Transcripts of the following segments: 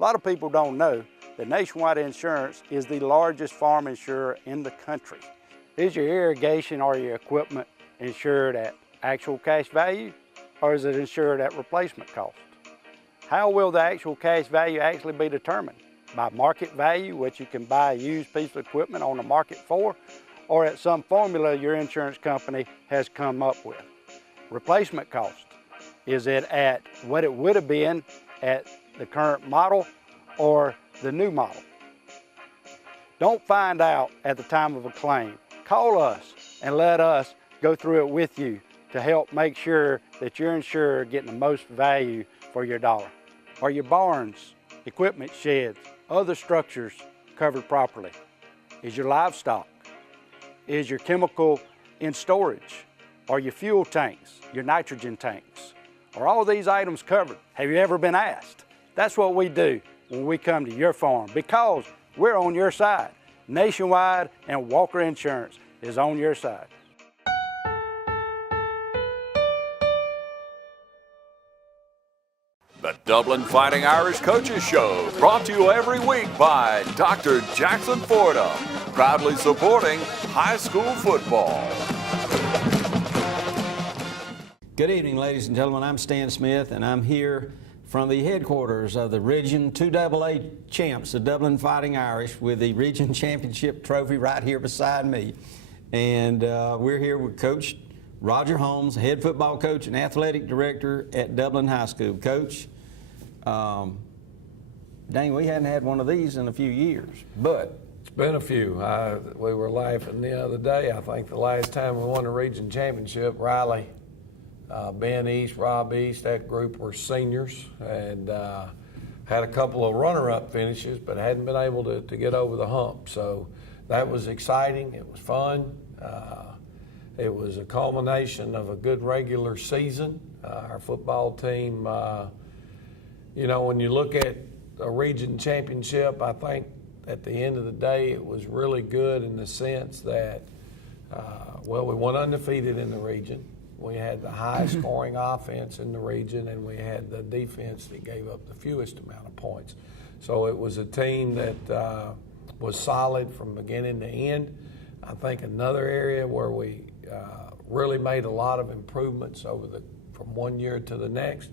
A lot of people don't know that Nationwide Insurance is the largest farm insurer in the country. Is your irrigation or your equipment insured at actual cash value, or is it insured at replacement cost? How will the actual cash value actually be determined? By market value, which you can buy a used piece of equipment on the market for, or at some formula your insurance company has come up with? Replacement cost, is it at what it would have been at the current model or the new model? Don't find out at the time of a claim. Call us and let us go through it with you to help make sure that you're insured getting the most value for your dollar. Are your barns, equipment sheds, other structures covered properly? Is your livestock? Is your chemical in storage? Are your fuel tanks, your nitrogen tanks? Are all these items covered? Have you ever been asked? That's what we do when we come to your farm, because we're on your side. Nationwide and Walker Insurance is on your side. The Dublin Fighting Irish Coaches Show, brought to you every week by Dr. Jackson Fordham, proudly supporting high school football. Good evening, ladies and gentlemen. I'm Stan Smith, and I'm here from the headquarters of the Region 2AA champs, the Dublin Fighting Irish, with the Region Championship trophy right here beside me. And we're here with Coach Roger Holmes, head football coach and athletic director at Dublin High School. Coach, dang, we hadn't had one of these in a few years, but it's been a few. We were laughing the other day. I think the last time we won a region championship, Riley, Ben East, Rob East, that group were seniors, and had a couple of runner-up finishes, but hadn't been able to get over the hump. So that was exciting. It was fun. It was a culmination of a good regular season. Our football team, you know, when you look at a region championship, I think at the end of the day it was really good in the sense that, well, we went undefeated in the region. We had the highest scoring offense in the region, and we had the defense that gave up the fewest amount of points. So it was a team that was solid from beginning to end. I think another area where we really made a lot of improvements from one year to the next.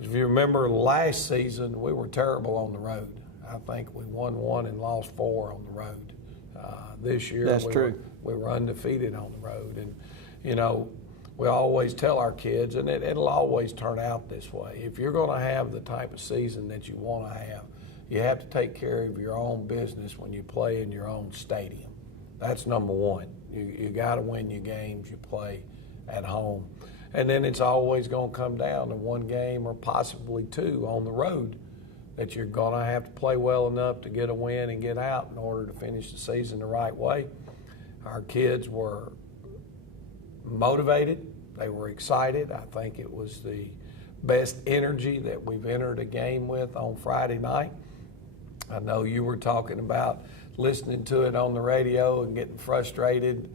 If you remember last season, we were terrible on the road. I think we won one and lost four on the road. This year, we were undefeated on the road. And, you know, we always tell our kids, and it'll always turn out this way, if you're going to have the type of season that you want to have, you have to take care of your own business when you play in your own stadium. That's number one. You got to win your games you play at home. And then it's always going to come down to one game or possibly two on the road that you're going to have to play well enough to get a win and get out in order to finish the season the right way. Our kids were motivated. They were excited. I think it was the best energy that we've entered a game with on Friday night. I know you were talking about listening to it on the radio and getting frustrated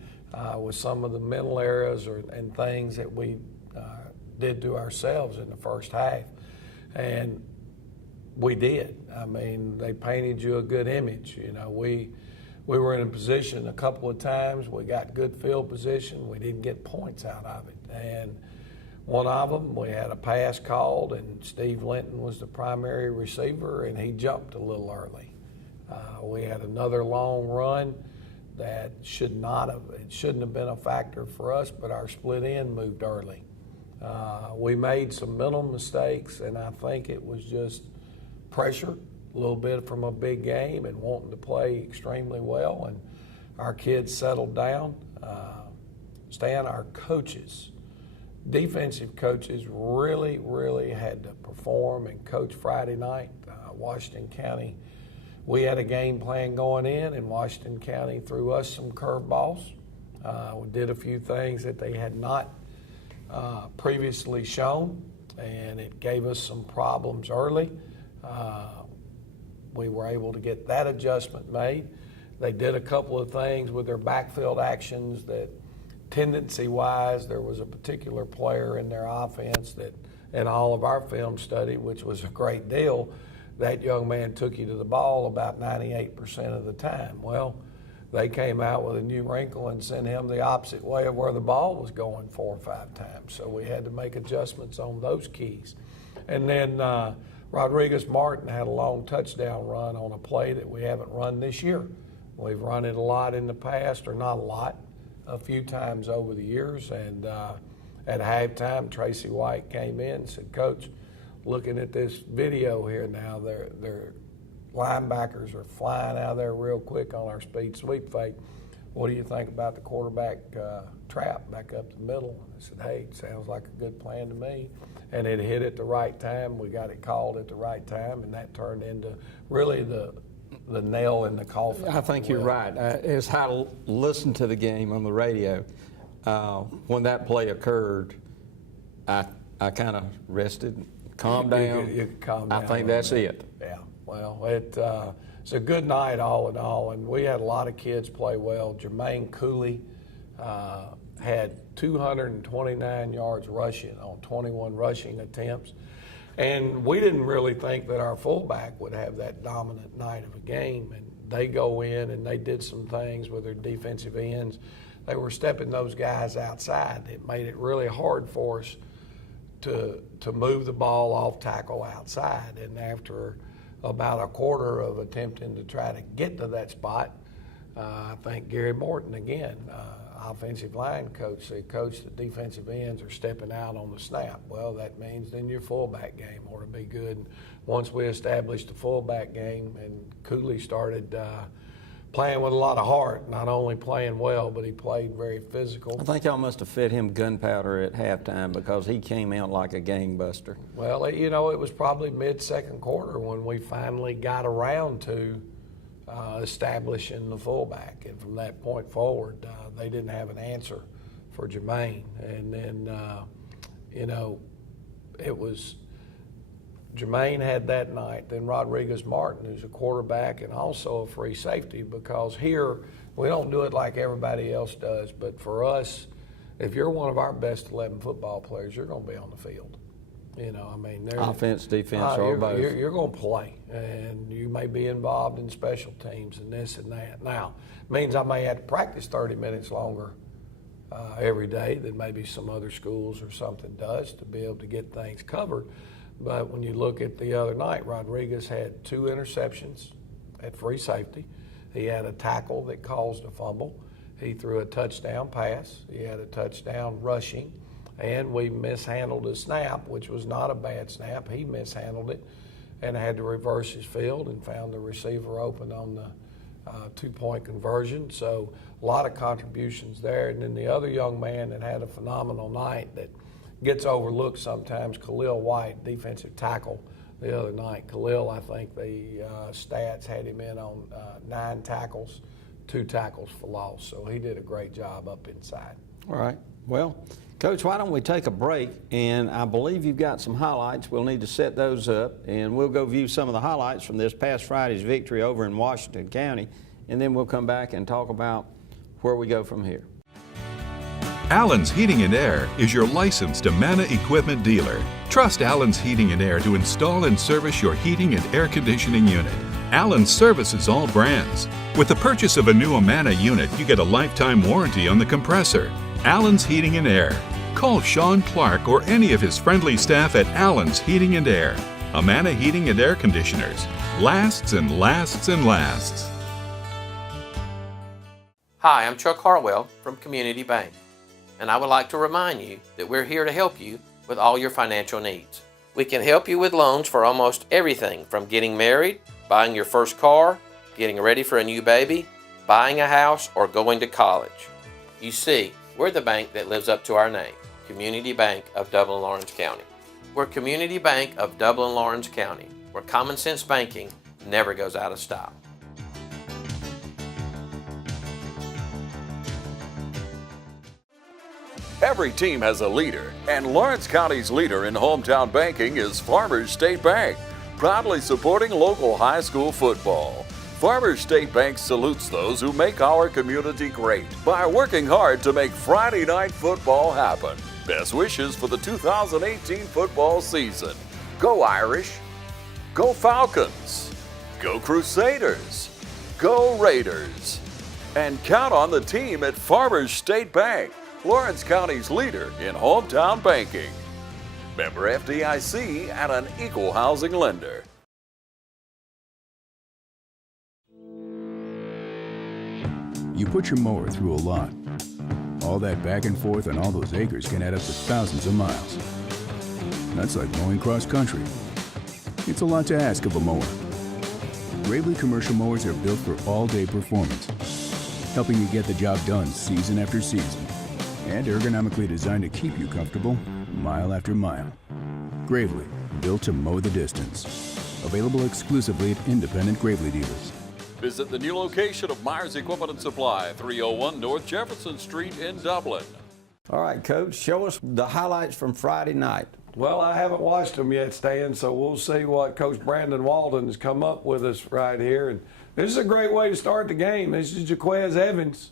with some of the mental errors and things that we did to ourselves in the first half. And we did. I mean, they painted you a good image. You know, we were in a position a couple of times. We got good field position. We didn't get points out of it. And one of them, we had a pass called, and Steve Linton was the primary receiver, and he jumped a little early. We had another long run that shouldn't have been a factor for us, but our split end moved early. We made some mental mistakes, and I think it was just pressure, a little bit from a big game and wanting to play extremely well, and our kids settled down. Stan, our coaches, defensive coaches really, really had to perform and coach Friday night. Washington County, we had a game plan going in, and Washington County threw us some curveballs. We did a few things that they had not previously shown, and it gave us some problems early. We were able to get that adjustment made. They did a couple of things with their backfield actions that tendency-wise, there was a particular player in their offense that in all of our film study, which was a great deal, that young man took you to the ball about 98% of the time. Well, they came out with a new wrinkle and sent him the opposite way of where the ball was going 4 or 5 times. So we had to make adjustments on those keys. And then Rodriguez Martin had a long touchdown run on a play that we haven't run this year. We've run it a lot in the past, or not a lot, a few times over the years. And at halftime, Tracy White came in and said, "Coach, looking at this video here now, their linebackers are flying out there real quick on our speed sweep fake. What do you think about the quarterback trap back up the middle?" I said, "Hey, it sounds like a good plan to me." And it hit at the right time. We got it called at the right time, and that turned into really the nail in the coffin. I think you're right. As I listened to the game on the radio, when that play occurred, I kind of rested, calmed down. You calm down. I think that's it. Yeah. Well, it's a good night all in all, and we had a lot of kids play well. Jermaine Cooley had 229 yards rushing on 21 rushing attempts. And we didn't really think that our fullback would have that dominant night of a game. And they go in and they did some things with their defensive ends. They were stepping those guys outside. It made it really hard for us to move the ball off tackle outside. And after about a quarter of attempting to try to get to that spot, I think Gary Morton again, offensive line coach, said, "Coach, the defensive ends are stepping out on the snap." Well, that means then your fullback game ought to be good. And once we established the fullback game, and Cooley started playing with a lot of heart, not only playing well, but he played very physical. I think y'all must have fed him gunpowder at halftime because he came out like a gangbuster. Well, you know, it was probably mid-second quarter when we finally got around to establishing the fullback. And from that point forward, they didn't have an answer for Jermaine. And then, you know, it was Jermaine had that night, then Rodriguez Martin, who's a quarterback and also a free safety, because here we don't do it like everybody else does. But for us, if you're one of our best 11 football players, you're going to be on the field. You know, I mean, offense, defense, or both. You're going to play, and you may be involved in special teams and this and that. Now, it means I may have to practice 30 minutes longer every day than maybe some other schools or something does to be able to get things covered. But when you look at the other night, Rodriguez had 2 interceptions at free safety. He had a tackle that caused a fumble. He threw a touchdown pass. He had a touchdown rushing. And we mishandled a snap, which was not a bad snap. He mishandled it and had to reverse his field and found the receiver open on the 2-point conversion. So a lot of contributions there. And then the other young man that had a phenomenal night that gets overlooked sometimes, Khalil White, defensive tackle the other night. Khalil, I think the stats had him in on 9 tackles, 2 tackles for loss. So he did a great job up inside. All right. Well, Coach, why don't we take a break? And I believe you've got some highlights. We'll need to set those up, and we'll go view some of the highlights from this past Friday's victory over in Washington County, and then we'll come back and talk about where we go from here. Allen's Heating and Air is your licensed Amana equipment dealer. Trust Allen's Heating and Air to install and service your heating and air conditioning unit. Allen services all brands. With the purchase of a new Amana unit, you get a lifetime warranty on the compressor. Allen's Heating and Air. Call Sean Clark or any of his friendly staff at Allen's Heating and Air. Amana Heating and Air Conditioners. Lasts and lasts and lasts. Hi, I'm Chuck Harwell from Community Bank, and I would like to remind you that we're here to help you with all your financial needs. We can help you with loans for almost everything from getting married, buying your first car, getting ready for a new baby, buying a house, or going to college. You see, we're the bank that lives up to our name, Community Bank of Dublin-Lawrence County. We're Community Bank of Dublin-Lawrence County, where common sense banking never goes out of style. Every team has a leader, and Lawrence County's leader in hometown banking is Farmers State Bank, proudly supporting local high school football. Farmers State Bank salutes those who make our community great by working hard to make Friday night football happen. Best wishes for the 2018 football season. Go Irish! Go Falcons! Go Crusaders! Go Raiders! And count on the team at Farmers State Bank, Lawrence County's leader in hometown banking. Member FDIC and an equal housing lender. You put your mower through a lot. All that back and forth on all those acres can add up to thousands of miles. That's like mowing cross country. It's a lot to ask of a mower. Gravely commercial mowers are built for all-day performance, helping you get the job done season after season, and ergonomically designed to keep you comfortable mile after mile. Gravely, built to mow the distance. Available exclusively at independent Gravely dealers. Visit the new location of Myers Equipment and Supply, 301 North Jefferson Street in Dublin. All right, Coach, show us the highlights from Friday night. Well, I haven't watched them yet, Stan, so we'll see what Coach Brandon Walden has come up with us right here. And this is a great way to start the game. This is Jaquez Evans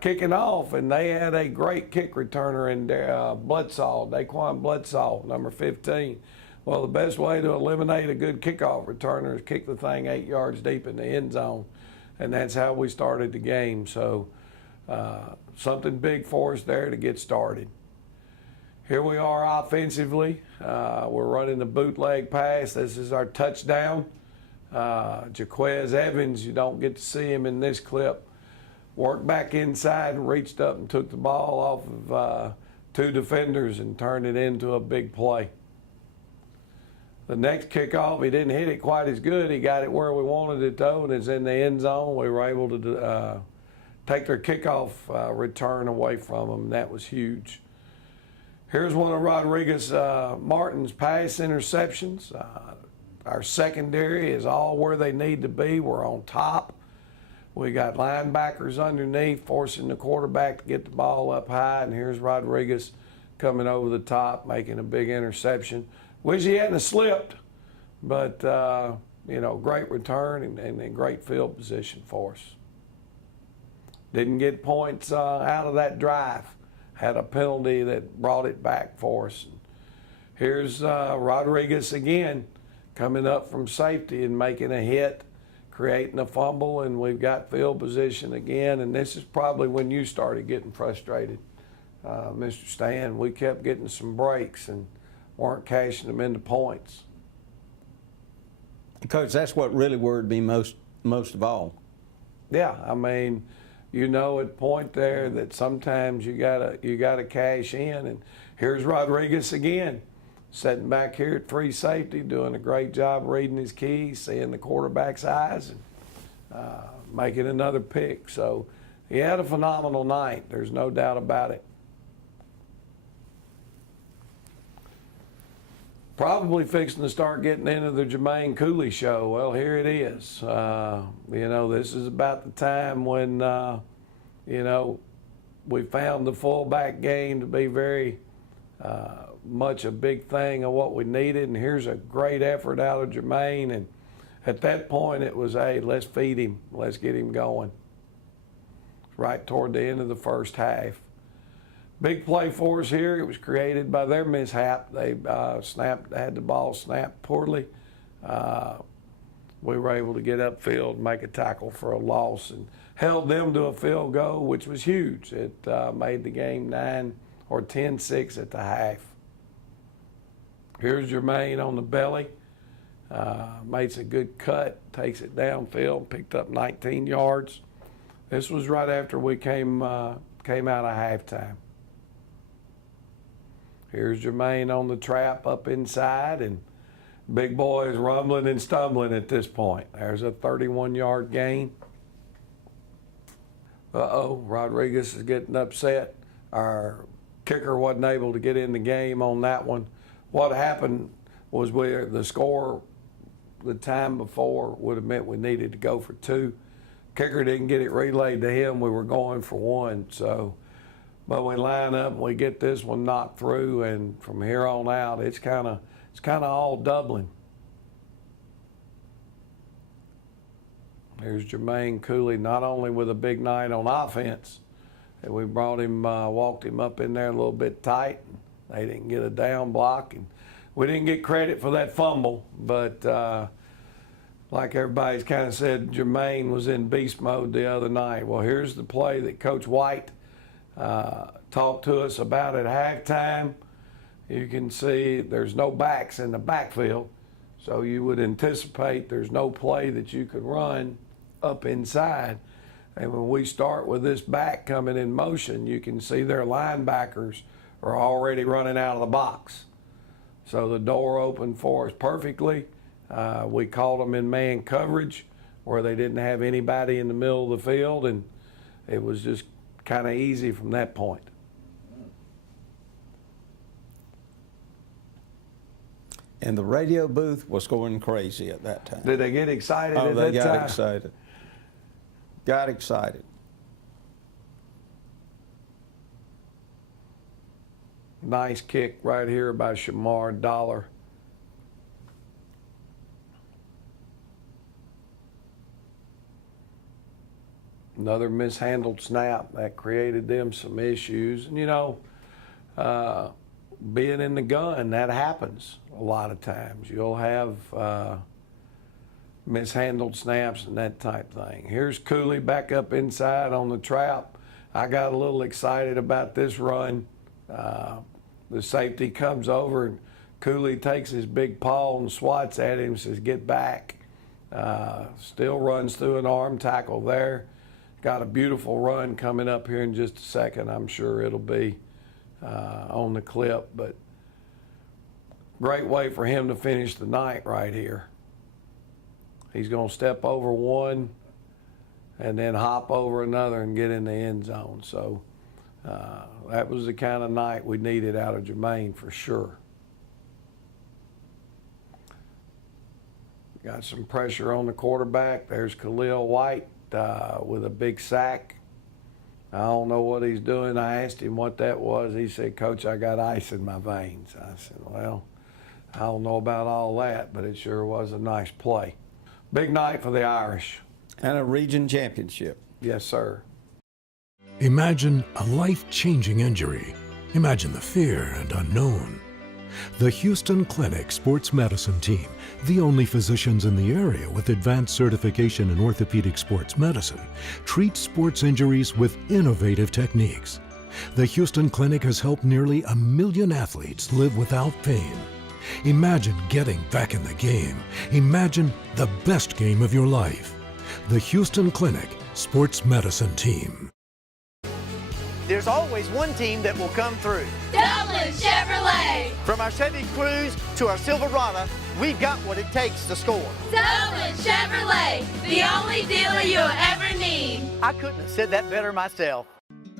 kicking off, and they had a great kick returner in there, Daquan Bloodsaw, number 15. Well, the best way to eliminate a good kickoff returner is kick the thing 8 yards deep in the end zone, and that's how we started the game. So something big for us there to get started. Here we are offensively. We're running the bootleg pass. This is our touchdown. Jaquez Evans, you don't get to see him in this clip, worked back inside and reached up and took the ball off of 2 defenders and turned it into a big play. The next kickoff, he didn't hit it quite as good. He got it where we wanted it, though, and it's in the end zone. We were able to take their kickoff return away from them, and that was huge. Here's one of Rodriguez Martin's pass interceptions. Our secondary is all where they need to be. We're on top. We got linebackers underneath, forcing the quarterback to get the ball up high, and here's Rodriguez coming over the top, making a big interception. Wish he hadn't slipped, but, great return and great field position for us. Didn't get points out of that drive. Had a penalty that brought it back for us. Here's Rodriguez again, coming up from safety and making a hit, creating a fumble, and we've got field position again, and this is probably when you started getting frustrated, Mr. Stan. We kept getting some breaks and weren't cashing them into points. Coach, that's what really worried me most of all. Yeah, I mean, at point there that sometimes you gotta cash in, and here's Rodriguez again, sitting back here at free safety, doing a great job reading his keys, seeing the quarterback's eyes, and making another pick. So he had a phenomenal night. There's no doubt about it. Probably fixing to start getting into the Jermaine Cooley show. Well, here it is. This is about the time when, we found the fullback game to be very much a big thing of what we needed. And here's a great effort out of Jermaine. And at that point, it was, hey, let's feed him. Let's get him going. Right toward the end of the first half. Big play for us here. It was created by their mishap. They had the ball snapped poorly. We were able to get upfield, make a tackle for a loss, and held them to a field goal, which was huge. It made the game 10-6 at the half. Here's Jermaine on the belly. Makes a good cut, takes it downfield, picked up 19 yards. This was right after we came out of halftime. Here's Jermaine on the trap up inside, and big boy is rumbling and stumbling at this point. There's a 31-yard gain. Rodriguez is getting upset. Our kicker wasn't able to get in the game on that one. What happened was the score the time before would have meant we needed to go for 2. Kicker didn't get it relayed to him. We were going for 1, but we line up and we get this one knocked through, and from here on out, it's kind of all Dublin. Here's Jermaine Cooley, not only with a big night on offense, and we brought him, walked him up in there a little bit tight. They didn't get a down block, and we didn't get credit for that fumble, but like everybody's kind of said, Jermaine was in beast mode the other night. Well, here's the play that Coach White talked to us about at halftime. You can see there's no backs in the backfield, so you would anticipate there's no play that you could run up inside. And when we start with this back coming in motion, you can see their linebackers are already running out of the box. So the door opened for us perfectly. We called them in man coverage where they didn't have anybody in the middle of the field, and it was just kind of easy from that point. And the radio booth was going crazy at that time. Did they get excited Oh, at they that got time? excited. Got excited. Nice kick right here by Shamar Dollar. Another mishandled snap that created them some issues. And, you know, being in the gun, that happens a lot of times. You'll have mishandled snaps and that type thing. Here's Cooley back up inside on the trap. I got a little excited about this run. The safety comes over and Cooley takes his big paw and swats at him and says, "Get back." Still runs through an arm tackle there. Got a beautiful run coming up here in just a second. I'm sure it'll be on the clip, but great way for him to finish the night right here. He's going to step over one and then hop over another and get in the end zone. So that was the kind of night we needed out of Jermaine for sure. Got some pressure on the quarterback. There's Khalil White with a big sack. I don't know what he's doing. I asked him what that was. He said, "Coach, I got ice in my veins." I said, "Well, I don't know about all that, but it sure was a nice play." Big night for the Irish. And a region championship. Yes, sir. Imagine a life-changing injury. Imagine the fear and unknown. The Houston Clinic Sports Medicine Team, the only physicians in the area with advanced certification in orthopedic sports medicine, treats sports injuries with innovative techniques. The Houston Clinic has helped nearly 1 million athletes live without pain. Imagine getting back in the game. Imagine the best game of your life. The Houston Clinic Sports Medicine Team. There's always one team that will come through. Dublin Chevrolet! From our Chevy Cruze to our Silverado, we've got what it takes to score. Dublin Chevrolet, the only dealer you'll ever need. I couldn't have said that better myself.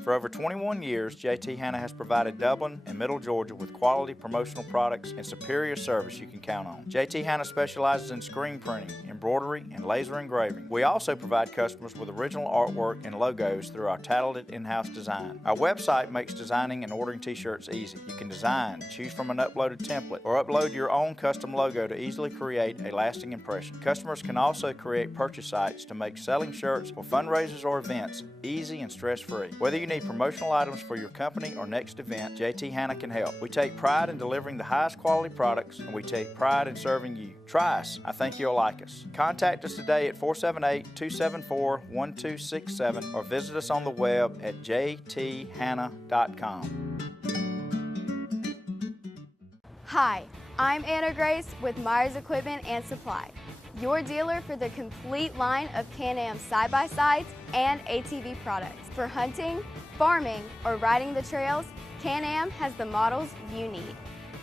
For over 21 years, JT Hanna has provided Dublin and Middle Georgia with quality promotional products and superior service you can count on. JT Hanna specializes in screen printing, embroidery, and laser engraving. We also provide customers with original artwork and logos through our talented in-house design. Our website makes designing and ordering t-shirts easy. You can design, choose from an uploaded template, or upload your own custom logo to easily create a lasting impression. Customers can also create purchase sites to make selling shirts for fundraisers or events easy and stress-free. Whether you need promotional items for your company or next event, JT Hanna can help. We take pride in delivering the highest quality products, and we take pride in serving you. Try us. I think you'll like us. Contact us today at 478-274-1267 or visit us on the web at jthanna.com. Hi, I'm Anna Grace with Myers Equipment and Supply, your dealer for the complete line of Can-Am side-by-sides and ATV products. For hunting, farming, or riding the trails, Can-Am has the models you need.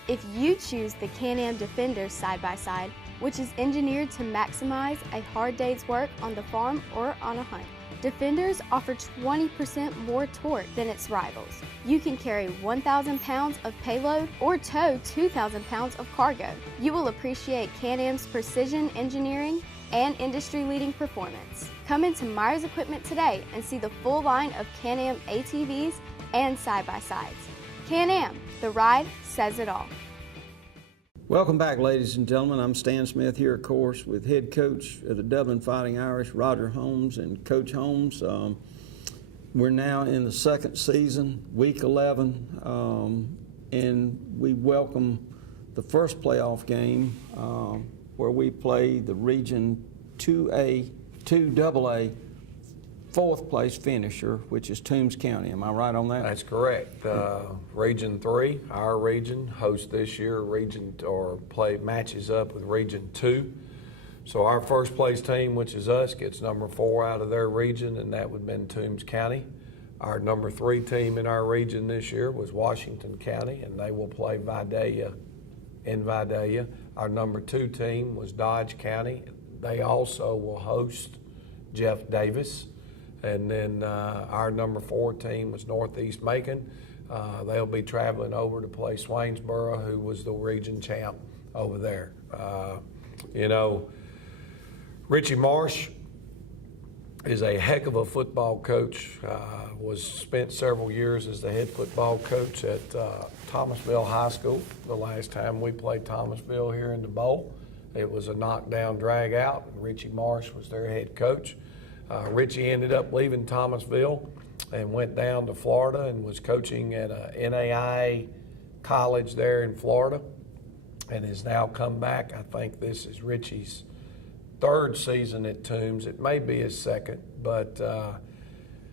If you choose the Can-Am Defender side-by-side, which is engineered to maximize a hard day's work on the farm or on a hunt, Defenders offer 20% more torque than its rivals. You can carry 1,000 pounds of payload or tow 2,000 pounds of cargo. You will appreciate Can-Am's precision engineering and industry-leading performance. Come into Myers Equipment today and see the full line of Can-Am ATVs and side-by-sides. Can-Am, the ride says it all. Welcome back, ladies and gentlemen. I'm Stan Smith here, of course, with head coach of the Dublin Fighting Irish, Roger Holmes, and Coach Holmes. We're now in the second season, week 11, and we welcome the first playoff game where we play the Region 2AA fourth place finisher, which is Toombs County. Am I right on that? That's correct. Region 3, our region, hosts this year matches up with Region 2. So our first place team, which is us, gets number 4 out of their region, and that would have been Toombs County. Our number 3 team in our region this year was Washington County, and they will play Vidalia in Vidalia. Our number 2 team was Dodge County. They also will host Jeff Davis. And then our number 4 team was Northeast Macon. They'll be traveling over to play Swainsboro, who was the region champ over there. Richie Marsh is a heck of a football coach. Spent several years as the head football coach at Thomasville High School. The last time we played Thomasville here in the bowl, it was a knockdown drag out, and Richie Marsh was their head coach. Richie ended up leaving Thomasville and went down to Florida and was coaching at a NAIA college there in Florida, and has now come back. I think this is Richie's 3rd season at Toombs. It may be his 2nd, but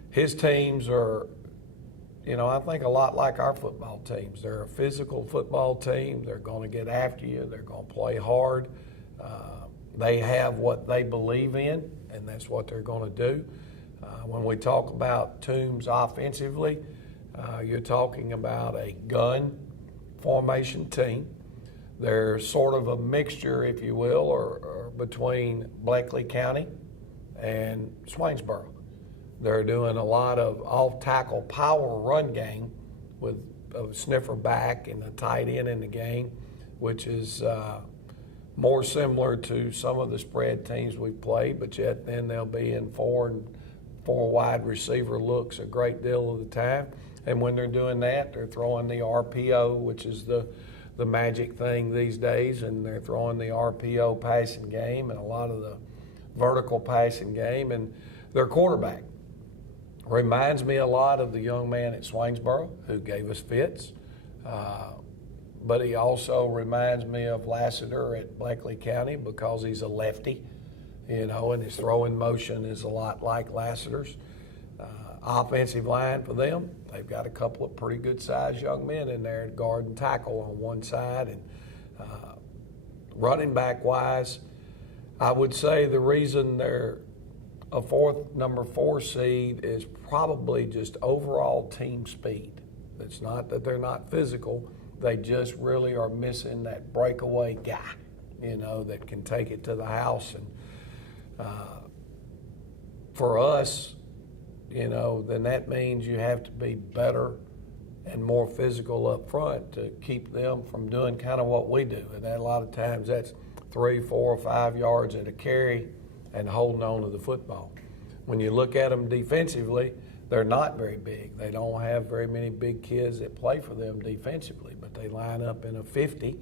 his teams are, I think a lot like our football teams. They're a physical football team. They're going to get after you. They're going to play hard. They have what they believe in, and that's what they're going to do. When we talk about Toombs offensively, you're talking about a gun formation team. They're sort of a mixture, if you will, or between Bleckley County and Swainsboro. They're doing a lot of off-tackle power run game with a sniffer back and a tight end in the game, which is more similar to some of the spread teams we've played, but yet then they'll be in 4 wide receiver looks a great deal of the time. And when they're doing that, they're throwing the RPO, which is the magic thing these days, and they're throwing the RPO passing game and a lot of the vertical passing game. And their quarterback reminds me a lot of the young man at Swainsboro who gave us fits, but he also reminds me of Lassiter at Bleckley County because he's a lefty, and his throwing motion is a lot like Lassiter's. Offensive line for them, they've got a couple of pretty good-sized young men in there at guard and tackle on one side. And running back-wise, I would say the reason they're a number 4 seed is probably just overall team speed. It's not that they're not physical. They just really are missing that breakaway guy, that can take it to the house. And for us, then that means you have to be better and more physical up front to keep them from doing kind of what we do. And a lot of times that's 3, 4, 5 yards at a carry and holding on to the football. When you look at them defensively, they're not very big. They don't have very many big kids that play for them defensively, but they line up in a 50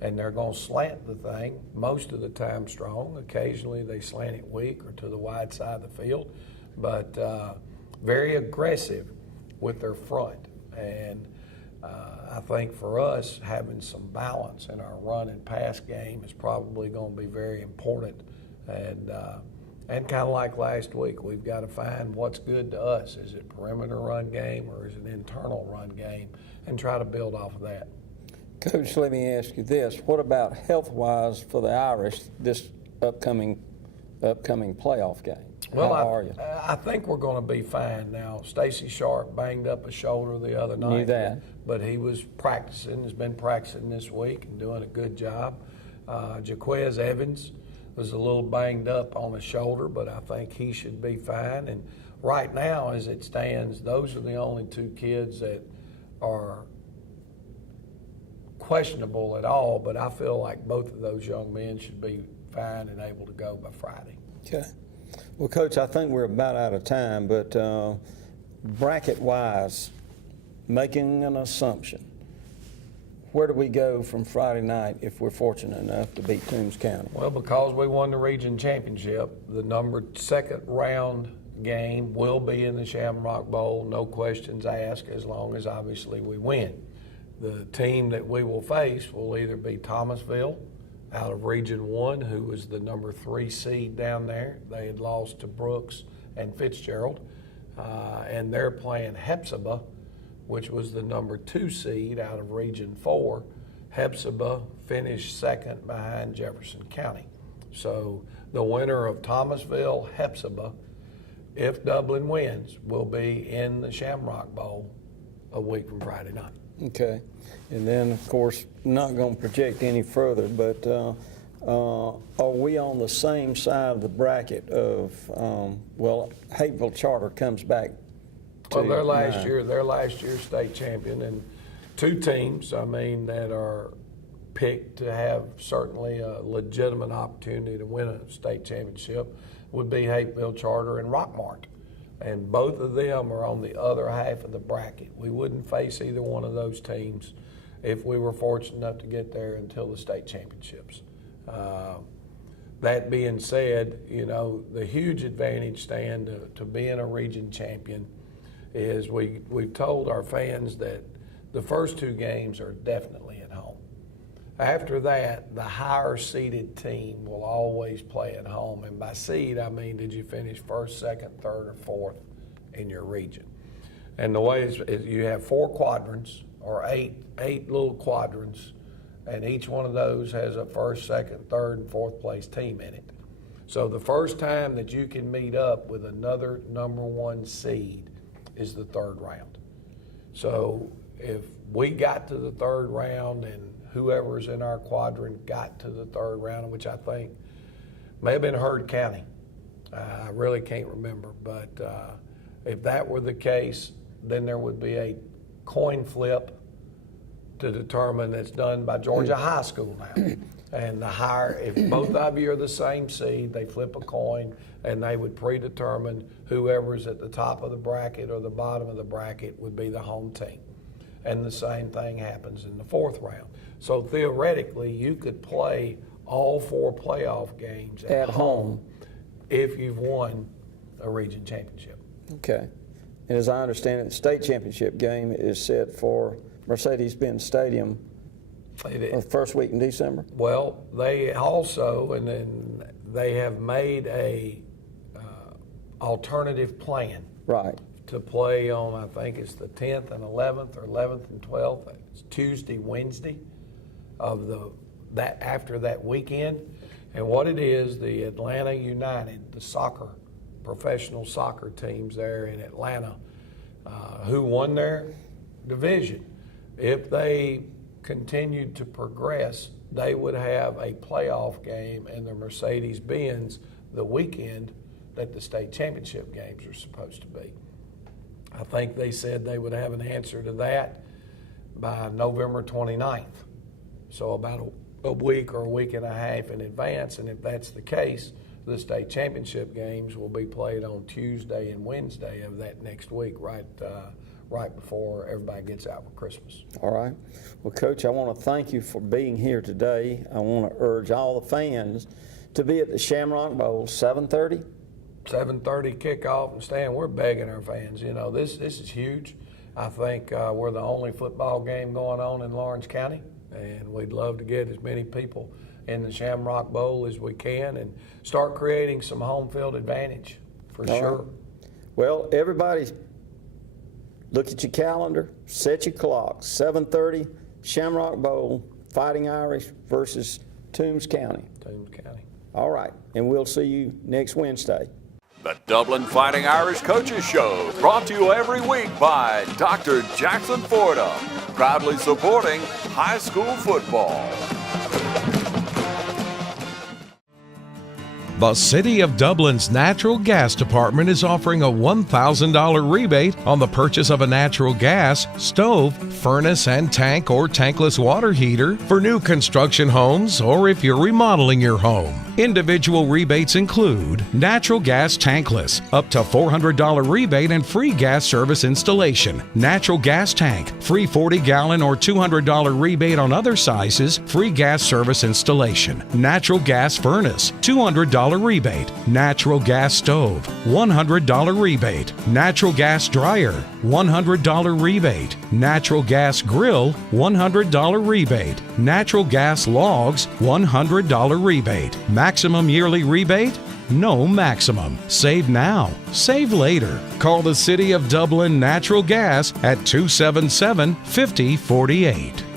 and they're going to slant the thing most of the time strong. Occasionally they slant it weak or to the wide side of the field, but very aggressive with their front. And I think for us, having some balance in our run and pass game is probably going to be very important. And kind of like last week, we've got to find what's good to us. Is it perimeter run game or is it internal run game? And try to build off of that. Coach, let me ask you this. What about health-wise for the Irish this upcoming playoff game? Well, How are you? I think we're going to be fine now. Stacy Sharp banged up a shoulder the other night. Knew that. But he was practicing, has been practicing this week and doing a good job. Jaquez Evans was a little banged up on the shoulder, but I think he should be fine. And right now, as it stands, those are the only 2 kids that are questionable at all, but I feel like both of those young men should be fine and able to go by Friday. Okay. Well, Coach, I think we're about out of time, but bracket-wise, making an assumption, where do we go from Friday night if we're fortunate enough to beat Toombs County? Well, because we won the region championship, the numbered 2nd round game will be in the Shamrock Bowl, no questions asked, as long as obviously we win. The team that we will face will either be Thomasville out of Region 1, who was the number 3 seed down there. They had lost to Brooks and Fitzgerald. And they're playing Hepzibah, which was the number 2 seed out of Region 4. Hepzibah finished second behind Jefferson County. So the winner of Thomasville, Hepzibah, if Dublin wins, will be in the Shamrock Bowl a week from Friday night. Okay. And then, of course, not going to project any further, but are we on the same side of the bracket of, Hapeville Charter comes back to Well, they're last year's state champion, and 2 teams, that are picked to have certainly a legitimate opportunity to win a state championship would be Hapeville Charter and Rockmart. And both of them are on the other half of the bracket. We wouldn't face either one of those teams if we were fortunate enough to get there until the state championships. That being said, the huge advantage, Stan, to being a region champion is we've told our fans that the first 2 games are definitely at home. After that, the higher seeded team will always play at home. And by seed, I mean, did you finish 1st, 2nd, 3rd, or 4th in your region? And the way is you have 4 quadrants, or eight little quadrants, and each one of those has a 1st, 2nd, 3rd, and 4th place team in it. So the first time that you can meet up with another number 1 seed is the 3rd round. So if we got to the 3rd round and whoever's in our quadrant got to the 3rd round, which I think may have been Heard County. I really can't remember, but if that were the case, then there would be a coin flip to determine. It's done by Georgia High School now. And if both of you are the same seed, they flip a coin and they would predetermine whoever's at the top of the bracket or the bottom of the bracket would be the home team. And the same thing happens in the 4th round. So theoretically, you could play all 4 playoff games at home if you've won a region championship. Okay. And as I understand it, the state championship game is set for Mercedes-Benz Stadium the first week in December? Well, they also, and then they have made a alternative plan. Right. To play on, I think it's the 10th and 11th, or 11th and 12th. It's Tuesday, Wednesday of after that weekend. And what it is, the Atlanta United, the professional soccer teams there in Atlanta, who won their division, if they continued to progress, they would have a playoff game in the Mercedes-Benz the weekend that the state championship games are supposed to be. I think they said they would have an answer to that by November 29th. So about a week or a week and a half in advance. And if that's the case, the state championship games will be played on Tuesday and Wednesday of that next week, right before everybody gets out for Christmas. All right. Well, Coach, I want to thank you for being here today. I want to urge all the fans to be at the Shamrock Bowl, 7:30. 7:30 kickoff, and Stan, we're begging our fans. This is huge. I think we're the only football game going on in Lawrence County, and we'd love to get as many people in the Shamrock Bowl as we can and start creating some home field advantage for sure. Right. Well, everybody, look at your calendar, set your clock. 7:30, Shamrock Bowl, Fighting Irish versus Toombs County. Toombs County. All right, and we'll see you next Wednesday. The Dublin Fighting Irish Coaches Show, brought to you every week by Dr. Jackson Forda, proudly supporting high school football. The City of Dublin's Natural Gas Department is offering a $1,000 rebate on the purchase of a natural gas, stove, furnace, and tank or tankless water heater for new construction homes or if you're remodeling your home. Individual rebates include natural gas tankless, up to $400 rebate and free gas service installation. Natural gas tank, free 40-gallon or $200 rebate on other sizes, free gas service installation. Natural gas furnace, $200 rebate. Natural gas stove, $100 rebate. Natural gas dryer, $100 rebate. Natural gas grill, $100 rebate. Natural gas logs, $100 rebate. Maximum yearly rebate? No maximum. Save now. Save later. Call the City of Dublin Natural Gas at 277-5048.